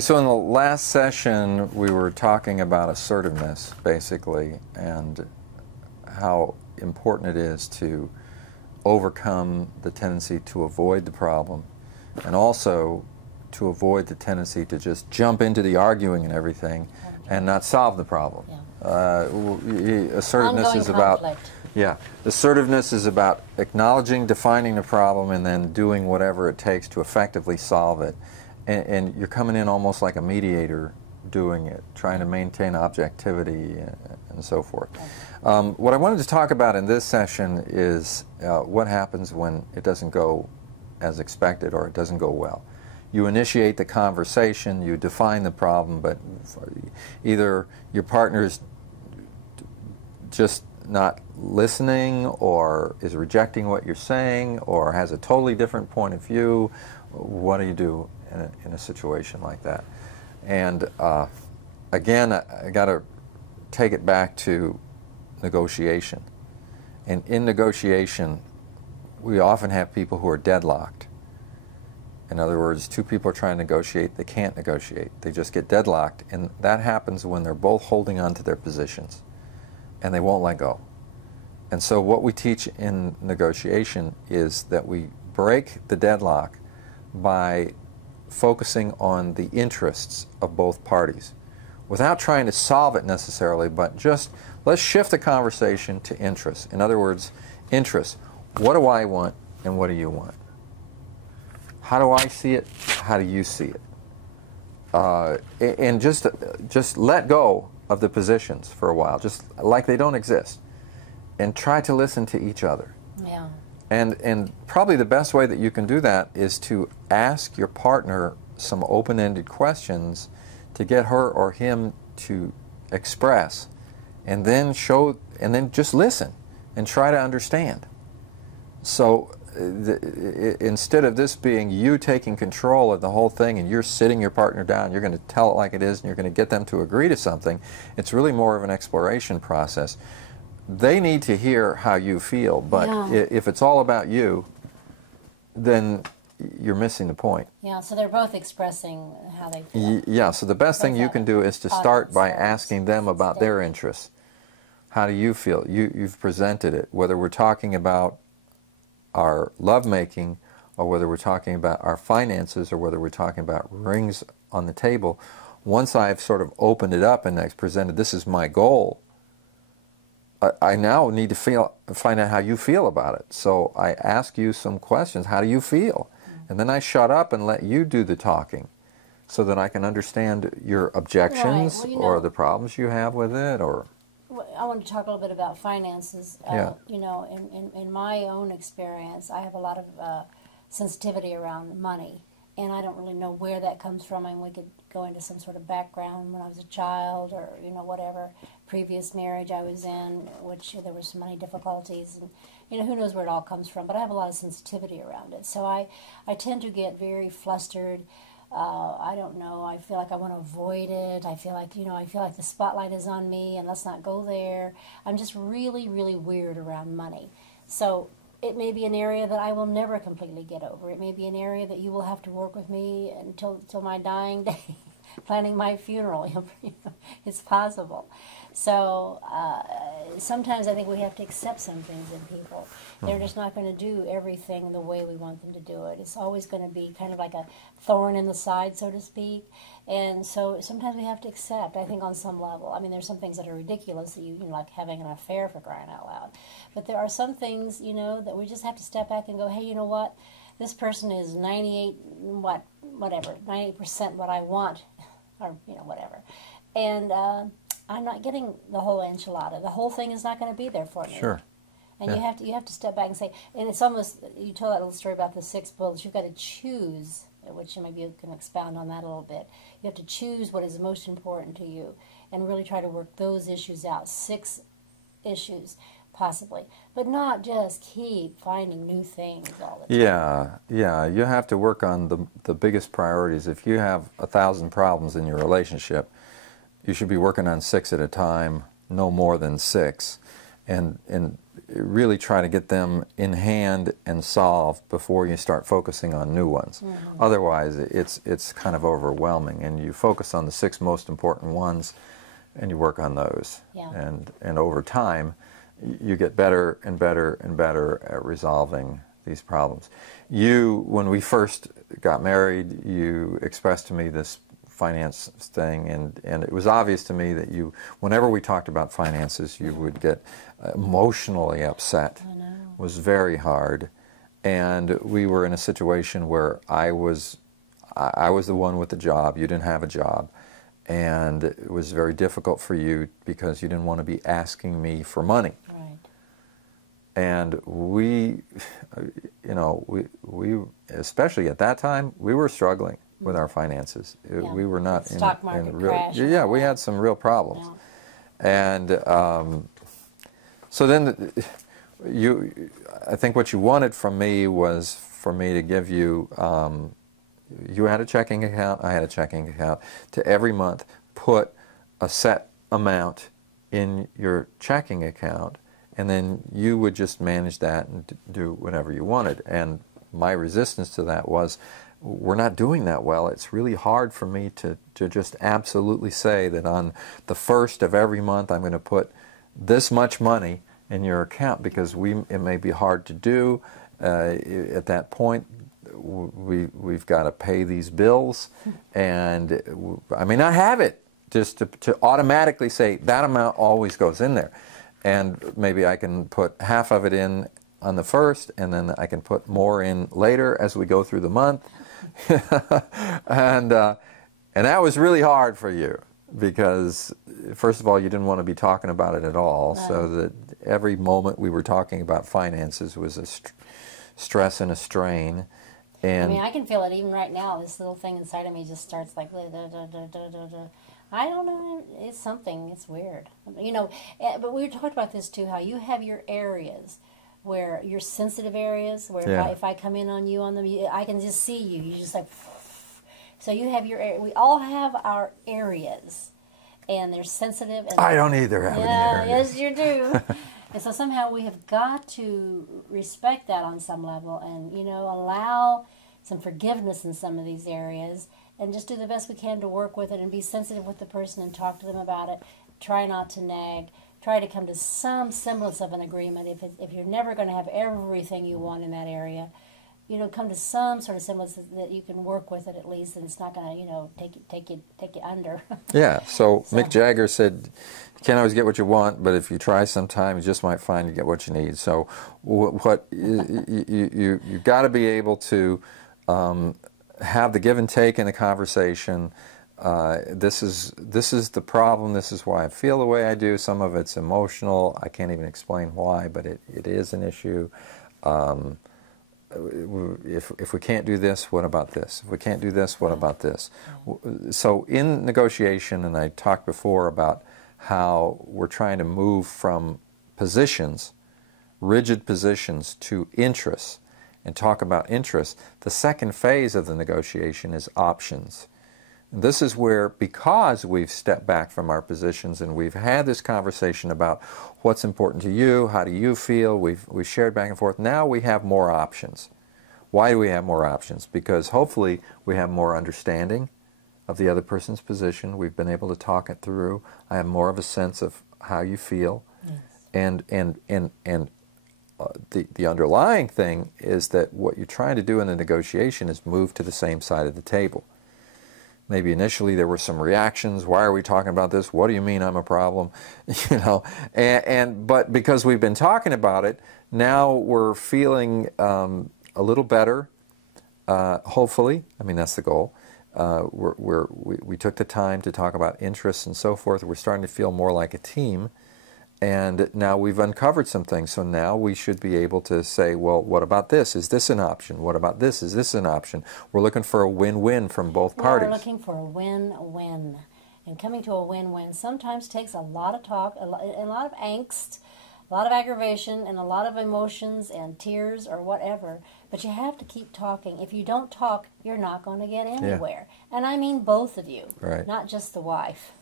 So in the last session, we were talking about assertiveness, basically, and how important it is to overcome the tendency to avoid the problem, and also to avoid the tendency to just jump into the arguing and everything and not solve the problem. Assertiveness is about assertiveness is about acknowledging, defining the problem, and then doing whatever it takes to effectively solve it. And you're coming in almost like a mediator doing it, trying to maintain objectivity and so forth. What I wanted to talk about in this session is what happens when it doesn't go as expected or it doesn't go well. You initiate the conversation, you define the problem, but either your partner's just not listening or is rejecting what you're saying or has a totally different point of view. What do you do in a situation like that? And again, I got to take it back to negotiation. And in negotiation, we often have people who are deadlocked. In other words, two people are trying to negotiate, they can't negotiate. They just get deadlocked, and that happens when they're both holding on to their positions and they won't let go. And so what we teach in negotiation is that we break the deadlock by focusing on the interests of both parties without trying to solve it necessarily, but just let's shift the conversation to interests. In other words, interests. What do I want and what do you want? How do I see it? How do you see it? And just let go of the positions for a while, just like they don't exist, and try to listen to each other. Yeah. And probably the best way that you can do that is to ask your partner some open-ended questions to get her or him to express, and then just listen and try to understand. So instead of this being you taking control of the whole thing and you're sitting your partner down, you're going to tell it like it is and you're going to get them to agree to something, it's really more of an exploration process. They need to hear how you feel, but if it's all about you, then you're missing the point. Yeah, so they're both expressing how they feel. Yeah, so the best thing you can do is to start by asking them about their interests. How do you feel? You've presented it, whether we're talking about our lovemaking or whether we're talking about our finances or whether we're talking about rings on the table. Once I've sort of opened it up and I've presented this is my goal, I now need to find out how you feel about it. So I ask you some questions. How do you feel? And then I shut up and let you do the talking so that I can understand your objections or the problems you have with it. Or I want to talk a little bit about finances. You know, in my own experience, I have a lot of sensitivity around money. And I don't really know where that comes from. I mean, we could go into some sort of background when I was a child or, you know, whatever previous marriage I was in, which there were some money difficulties. And, you know, who knows where it all comes from. But I have a lot of sensitivity around it. So I tend to get very flustered. I don't know. I feel like I want to avoid it. I feel like, you know, the spotlight is on me and let's not go there. I'm just really, really weird around money. So it may be an area that I will never completely get over. It may be an area that you will have to work with me until my dying day, planning my funeral. It's possible. So sometimes I think we have to accept some things in people. They're just not going to do everything the way we want them to do it. It's always going to be kind of like a thorn in the side, so to speak. And so sometimes we have to accept, I think, on some level. I mean, there's some things that are ridiculous, that you know, like having an affair, for crying out loud. But there are some things, you know, that we just have to step back and go, hey, you know what? This person is 98% what I want, or, you know, whatever. And I'm not getting the whole enchilada. The whole thing is not going to be there for me. Sure. And you have to step back and say, and it's almost, you told that little story about the 6 bullets. You've got to choose, which maybe you can expound on that a little bit. You have to choose what is most important to you and really try to work those issues out. 6 issues, possibly. But not just keep finding new things all the time. Yeah. You have to work on the biggest priorities. If you have 1,000 problems in your relationship, you should be working on 6 at a time, no more than 6. and really try to get them in hand and solved before you start focusing on new ones. Otherwise, it's kind of overwhelming, and you focus on the 6 most important ones, and you work on those. And over time, you get better and better and better at resolving these problems. When we first got married, you expressed to me this finance thing, and it was obvious to me that whenever we talked about finances, you would get emotionally upset. I know. It was very hard, and we were in a situation where I was the one with the job, you didn't have a job, and it was very difficult for you because you didn't want to be asking me for money. Right. And we especially at that time, we were struggling with our finances. We were not stock market in real, crash. yeah, we had some real problems. And so then I think what you wanted from me was for me to give you, you had a checking account, I had a checking account, to every month put a set amount in your checking account, and then you would just manage that and do whatever you wanted. And my resistance to that was, we're not doing that well. It's really hard for me to just absolutely say that on the 1st of every month I'm going to put this much money in your account, because it may be hard to do. At that point, we've got to pay these bills, and I may not have it just to automatically say that amount always goes in there. And maybe I can put half of it in on the 1st, and then I can put more in later as we go through the month. And that was really hard for you, because first of all, you didn't want to be talking about it at all. No. So that every moment we were talking about finances was a stress and a strain. And I mean, I can feel it even right now. This little thing inside of me just starts like, I don't know, it's something, it's weird. But we talked about this too, how you have your areas where your sensitive areas, where if I come in on you on them, I can just see you. You just like, so you have your, we all have our areas, and they're sensitive. And I don't either have any areas. Yes, you do. And so somehow we have got to respect that on some level, and allow some forgiveness in some of these areas, and just do the best we can to work with it and be sensitive with the person and talk to them about it. Try not to nag. Try to come to some semblance of an agreement. If you're never going to have everything you want in that area, come to some sort of semblance that you can work with it at least, and it's not going to take you under. Yeah. So Mick Jagger said, "You can't always get what you want, but if you try sometime, you just might find you get what you need." So what you got to be able to have the give and take in the conversation. This is the problem. This is why I feel the way I do. Some of it's emotional. I can't even explain why, but it is an issue. If we can't do this, what about this? If we can't do this, what about this? So in negotiation, and I talked before about how we're trying to move from positions, rigid positions, to interests, and talk about interests. The second phase of the negotiation is options. This is where, because we've stepped back from our positions and we've had this conversation about what's important to you, how do you feel, we've shared back and forth, now we have more options. Why do we have more options? Because hopefully we have more understanding of the other person's position. We've been able to talk it through. I have more of a sense of how you feel. Yes. And the underlying thing is that what you're trying to do in a negotiation is move to the same side of the table. Maybe initially there were some reactions. Why are we talking about this? What do you mean I'm a problem? But because we've been talking about it, now we're feeling a little better. Hopefully, I mean that's the goal. We took the time to talk about interests and so forth. We're starting to feel more like a team, and now we've uncovered some things. So now we should be able to say, well, what about this? Is this an option? What about this? Is this an option? We're looking for a win-win from both parties. We're looking for a win-win. And coming to a win-win sometimes takes a lot of talk, a lot of angst, a lot of aggravation, and a lot of emotions and tears or whatever. But you have to keep talking. If you don't talk, you're not going to get anywhere. Yeah. And I mean both of you, right. Not just the wife.